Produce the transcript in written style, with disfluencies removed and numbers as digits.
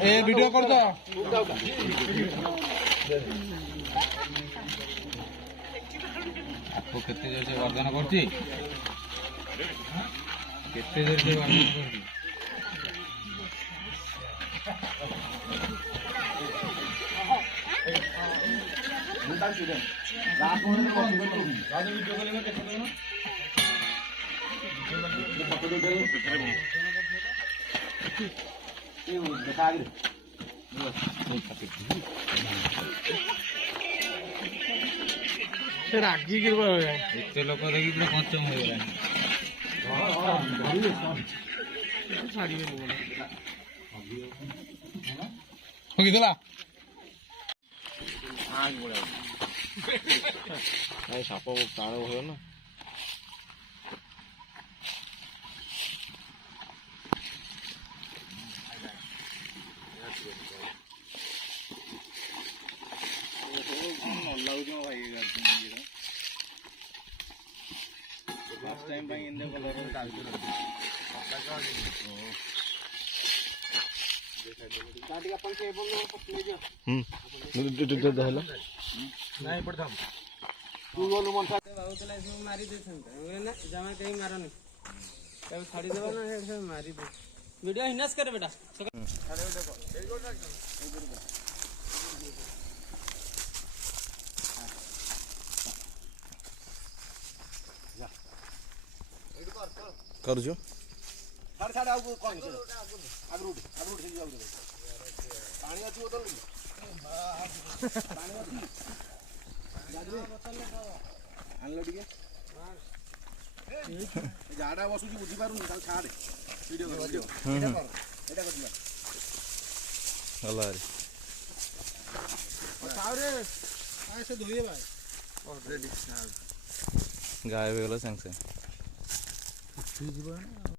ए video कर दो आपको कितने जोर से वर्धन करती कितने जोर से वर्धन करती रागी एते लोक देखी पूरा पंचम हो गया साप प्राण हो ना लास्ट टाइम भाई इंदे कलर में डाल दो गाड़ी अपन के बोलो पतले जो हेलो नहीं पड़ता तू बोलो मन साथे बहुत ला इसमें मारी दे संता ना जमा कहीं मारो नहीं तब छाड़ी देबा ना से मारी दे वीडियो हिनस कर बेटा अरे देखो एक गोल रख कर जो साढ़े साढ़े आगु कौन से आगरूट से जाओ पानी आती बोतल पानी आती आन लो टिके जाडा बसुची बुझी पारुनी ताल छाड़े वीडियो कर एटा कर दिया हला रे बताओ रे ऐसे धोइए भाई ऑलरेडी गायब हो गेलो संग से